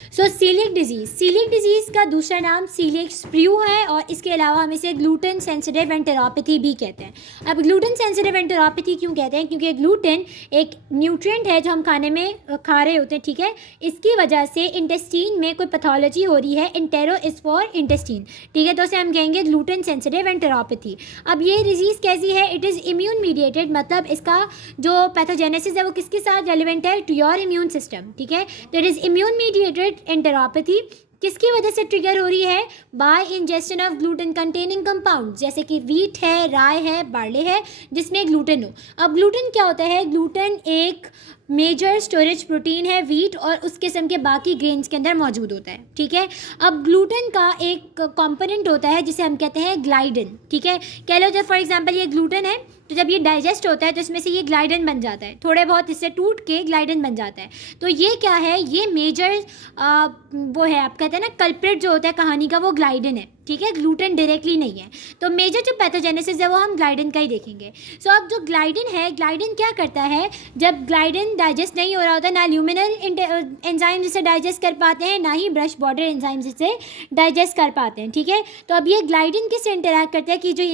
Celiac disease का दूसरा नाम सीलियक स्प्रू है और इसके अलावा हम इसे ग्लूटेन सेंसिटिव एंटेरोपैथी भी कहते हैं। अब ग्लूटेन सेंसिटिव एंटेरोपैथी क्यों कहते हैं? क्योंकि ग्लूटेन एक न्यूट्रिएंट है जो हम खाने में खा रहे होते हैं, ठीक है। इसकी वजह से इंटेस्टीन में कोई पैथोलॉजी हो रही है, इंटेरो इज फॉर इंटेस्टीन, ठीक है, तो उसे हम कहेंगे ग्लूटेन सेंसिटिव एंटेरोपैथी। अब ये डिजीज़ कैसी है? इट इज़ इम्यून मीडिएटेड, मतलब इसका जो पैथोजेनेसिस है वो किसके साथ रेलिवेंट है? टू योर इम्यून सिस्टम, ठीक है। तो it is immune mediated enteropathy किसकी वजह से ट्रिगर हो रही है? By ingestion of gluten containing compound, जैसे कि वीट है, राय है, बार्ले है, जिसमें ग्लूटेन हो। अब ग्लूटेन क्या होता है? ग्लूटेन एक मेजर स्टोरेज प्रोटीन है वीट और उस किस्म के बाकी ग्रेन्स के अंदर मौजूद होता है, ठीक है। अब ग्लूटेन का एक कंपोनेंट होता है जिसे हम कहते हैं ग्लाइडिन, ठीक है। कह लो जब फॉर एग्जांपल ये ग्लूटेन है, तो जब ये डाइजेस्ट होता है तो इसमें से ये ग्लाइडन बन जाता है, थोड़े बहुत इससे टूट के ग्लाइडन बन जाता है। तो ये क्या है? ये मेजर वो है, आप कहते हैं ना कल्प्रिट जो होता है कहानी का, वो ग्लाइडन है, ठीक है, ग्लूटेन डायरेक्टली नहीं है। तो मेजर जो पैथोजेनेसिस है वो हम ग्लाइडन का ही देखेंगे। सो अब जो ग्लाइडन है, ग्लाइडन क्या करता है? जब ग्लाइडन डाइजेस्ट नहीं हो रहा होता, ना ल्यूमिनल एंजाइम जिसे डाइजेस्ट कर पाते हैं, ना ही ब्रश बॉर्डर एंजाइम जिसे डाइजेस्ट कर पाते हैं, ठीक है। तो अब ये ग्लाइडन किससे इंटरैक्ट करता है कि जो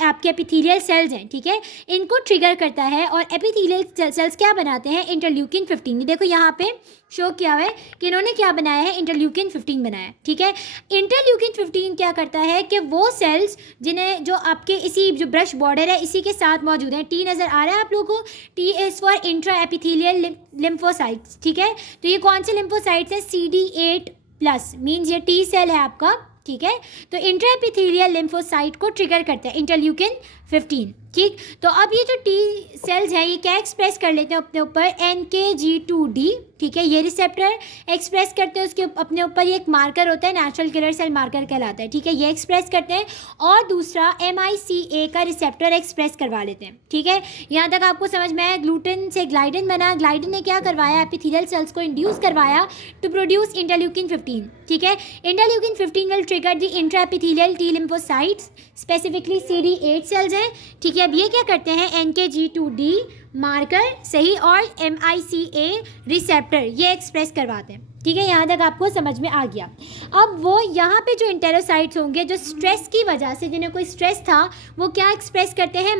आपके एपिथेलियल सेल्स हैं, ठीक है, इनको ट्रिगर करता है। और एपिथेलियल सेल्स क्या बनाते हैं? इंटरल्यूकिन 15। देखो यहाँ पे शो किया हुआ है कि इन्होंने क्या बनाया है? इंटरल्यूकिन 15 बनाया है, ठीक है। इंटरल्यूकिन 15 क्या करता है कि वो सेल्स जिन्हें जो आपके इसी जो ब्रश बॉर्डर है इसी के साथ मौजूद हैं, टी नज़र आ रहा है आप लोगों को? T is for intra epithelial lymphocytes, ठीक है। तो ये कौन से लिम्फोसाइट्स हैं? CD8+ मीन्स ये टी सेल है आपका, ठीक है। तो इंट्रा एपिथेलियल लिम्फोसाइट को ट्रिगर करता है इंटरल्यूकिन 15, ठीक। तो अब ये जो टी सेल्स हैं ये क्या एक्सप्रेस कर लेते हैं अपने ऊपर? NKG2D, ठीक है, ये रिसेप्टर एक्सप्रेस करते हैं उसके अपने ऊपर। ये एक मार्कर होता है, नेचुरल किलर सेल मार्कर कहलाता है, ठीक है, ये एक्सप्रेस करते हैं। और दूसरा MICA का रिसेप्टर एक्सप्रेस करवा लेते हैं, ठीक है। यहाँ तक आपको समझ में आया? ग्लूटेन से ग्लाइडन बना, ग्लाइडन ने क्या करवाया? एपिथेलियल सेल्स को इंड्यूस करवाया टू प्रोड्यूस इंटरल्यूकिन 15, ठीक है। Interleukin 15 will trigger the intra epithelial T lymphocytes, specifically CD8 cells हैं, ठीक है। अब ये क्या करते हैं? NKG2D मार्कर सही और MICA रिसेप्टर ये एक्सप्रेस करवाते हैं, ठीक है। यहाँ तक आपको समझ में आ गया। अब वो यहाँ पे जो इंटेरोसाइट्स होंगे जो स्ट्रेस की वजह से, जिन्हें कोई स्ट्रेस था, वो क्या एक्सप्रेस करते हैं?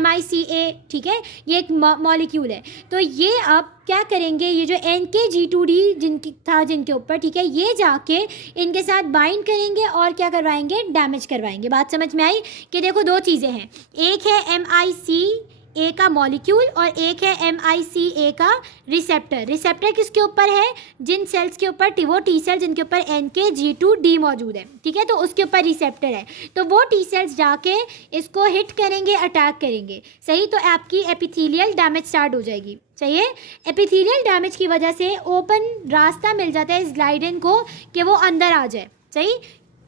MICA, ठीक है, ये एक मॉलिक्यूल है। तो ये अब क्या करेंगे? ये जो NKG2D जिनके ऊपर, ठीक है, ये जाके इनके साथ बाइंड करेंगे और क्या करवाएंगे? डैमेज करवाएंगे। बात समझ में आई? कि देखो दो चीज़ें हैं, एक है MICA का मॉलिक्यूल और एक है MICA का रिसेप्टर। रिसेप्टर किसके ऊपर है? जिन सेल्स के ऊपर, वो टी सेल जिनके ऊपर NKG2D मौजूद है, ठीक है, तो उसके ऊपर रिसेप्टर है। तो वो टी सेल्स जाके इसको हिट करेंगे, अटैक करेंगे, सही। तो आपकी एपिथेलियल डैमेज स्टार्ट हो जाएगी, सही है। एपिथेलियल डैमेज की वजह से ओपन रास्ता मिल जाता है इस ग्लाइडन को कि वो अंदर आ जाए, सही।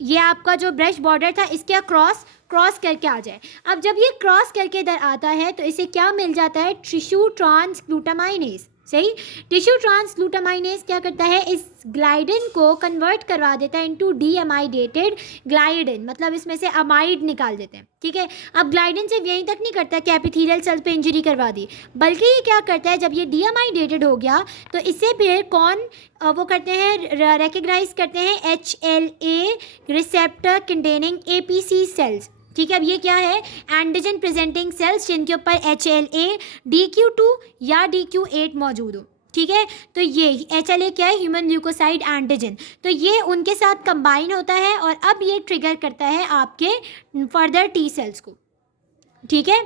ये आपका जो ब्रश बॉर्डर था इसके क्रॉस करके आ जाए। अब जब ये क्रॉस करके इधर आता है तो इसे क्या मिल जाता है? टिश्यू ट्रांसग्लूटामाइनेज, सही। टिश्यू ट्रांसग्लूटामाइनेज क्या करता है? इस ग्लाइडन को कन्वर्ट करवा देता है इनटू डीअमाइडेटेड ग्लाइडन, मतलब इसमें से अमाइड निकाल देते हैं, ठीक है। अब ग्लाइडन सिर्फ यहीं तक नहीं करता कि एपिथेलियल सेल्स पे इंजरी करवा दी, बल्कि ये क्या करता है? जब ये डीअमाइडेटेड हो गया तो इसे फिर कौन वो करते हैं? रिकग्नाइज करते हैं HLA receptor containing APC cells, ठीक है। अब ये क्या है? एंटीजन प्रेजेंटिंग सेल्स जिनके ऊपर HLA DQ2 या DQ8 मौजूद हो, ठीक है। तो ये HLA क्या है? Human leukocyte antigen. तो ये उनके साथ कंबाइन होता है और अब ये ट्रिगर करता है आपके फर्दर टी सेल्स को, ठीक है।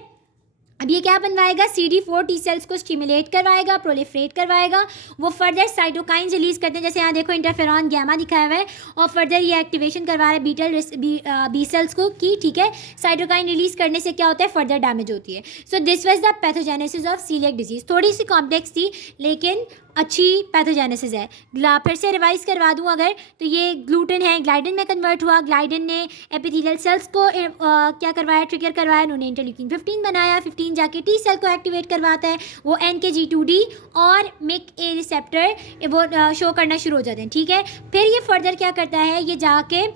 अब ये क्या बनवाएगा? CD4 टी सेल्स को स्टिमुलेट करवाएगा, प्रोलिफरेट करवाएगा, वो फर्दर साइटोकाइंस रिलीज करते हैं, जैसे यहाँ देखो इंटरफेरॉन गैमा दिखाया हुआ है, और फर्दर ये एक्टिवेशन करवा रहा है बी सेल्स को की, ठीक है। साइटोकाइन रिलीज करने से क्या होता है? फर्दर डैमेज होती है। So this was the pathogenesis of coeliac disease. थोड़ी सी कॉम्प्लेक्स थी लेकिन अच्छी पैथोजेनेसिस है। फिर से रिवाइज करवा दूँ अगर, तो ये ग्लूटेन है, ग्लाइडन में कन्वर्ट हुआ, ग्लाइडन ने एपिथेलियल सेल्स को क्या करवाया? ट्रिगर करवाया, उन्होंने इंटरल्यूकिन 15 बनाया, 15 जाके टी सेल को एक्टिवेट करवाता है, वो NKG2D और MICA रिसेप्टर वो शो करना शुरू हो जाते हैं, ठीक है। फिर ये फर्दर क्या करता है? ये जाके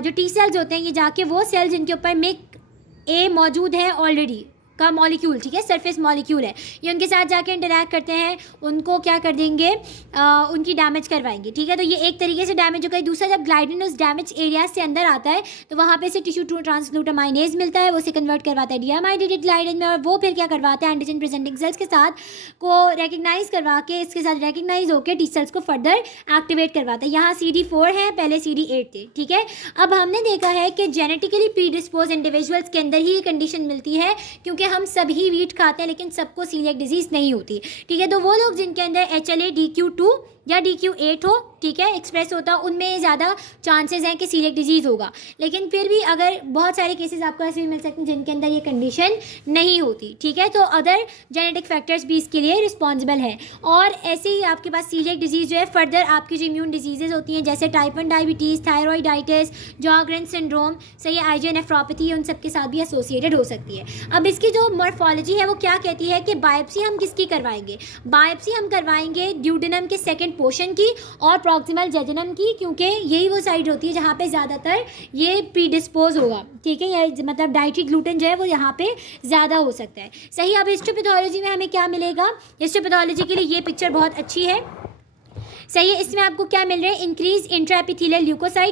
जो टी सेल्स होते हैं ये जाके वो सेल्स जिनके ऊपर MICA मौजूद है ऑलरेडी, का मॉलिक्यूल, ठीक है, सरफेस मॉलिक्यूल है, ये उनके साथ जाके इंटरैक्ट करते हैं, उनको क्या कर देंगे, उनकी डैमेज करवाएंगे, ठीक है। तो ये एक तरीके से डैमेज हो गई। दूसरा, जब ग्लाइडिन उस डैमेज एरिया से अंदर आता है तो वहाँ पे से टिश्यू ट्रांसग्लूटामाइनेज मिलता है, वो उसे कन्वर्ट करवाता है डियामाइडेटेड ग्लाइडिन में, और वो फिर क्या करवाता है, एंटीजन प्रेजेंटिंग सेल्स के साथ को रिकग्नाइज करवा के, इसके साथ रिकग्नाइज होकर टी सेल्स को फर्दर एक्टिवेट करवाता है। यहाँ CD4 है, पहले CD8 थे, ठीक है। अब हमने देखा है कि जेनेटिकली प्रीडिस्पोज इंडिविजुअल्स के अंदर ही ये कंडीशन मिलती है, क्योंकि हम सभी वीट खाते हैं लेकिन सबको सीलिएक डिजीज़ नहीं होती, ठीक है। तो वो लोग जिनके अंदर HLA-DQ2 या DQ8 हो, ठीक है, एक्सप्रेस होता, उनमें ज़्यादा चांसेस हैं कि सीलिएक डिजीज़ होगा। लेकिन फिर भी अगर बहुत सारे केसेस आपको ऐसे भी मिल सकते हैं जिनके अंदर ये कंडीशन नहीं होती, ठीक है। तो अदर जेनेटिक फैक्टर्स भी इसके लिए रिस्पॉन्सिबल हैं। और ऐसे ही आपके पास सीलिएक डिजीज़ जो है फर्दर आपकी जो इम्यून डिजीज़ेज होती हैं, जैसे टाइप 1 डायबिटीज़, थायरॉइडाइटिस, जॉर्ग्रेन सिंड्रोम, सही है, IgA नेफ्रोपैथी, उन सब के साथ भी एसोसिएटेड हो सकती है। अब इसकी जो मॉर्फोलॉजी है वो क्या कहती है कि बायोप्सी हम किसकी करवाएंगे, बायोप्सी हम करवाएंगे ड्यूडेनम के सेकेंड पोर्शन की और प्रॉक्सिमल जेजुनम की, क्योंकि यही वो साइड होती है जहाँ पे ज़्यादातर ये प्रीडिस्पोज होगा, ठीक है, या मतलब डाइटरी ग्लूटेन जो है वो यहाँ पे ज़्यादा हो सकता है। सही। अब हिस्टोपैथोलॉजी में हमें क्या मिलेगा, हिस्टोपैथोलॉजी के लिए ये पिक्चर बहुत अच्छी है, सही है। इसमें आपको क्या मिल रहा है, इंक्रीज इंट्राएपिथेलियल ल्यूकोसाइट,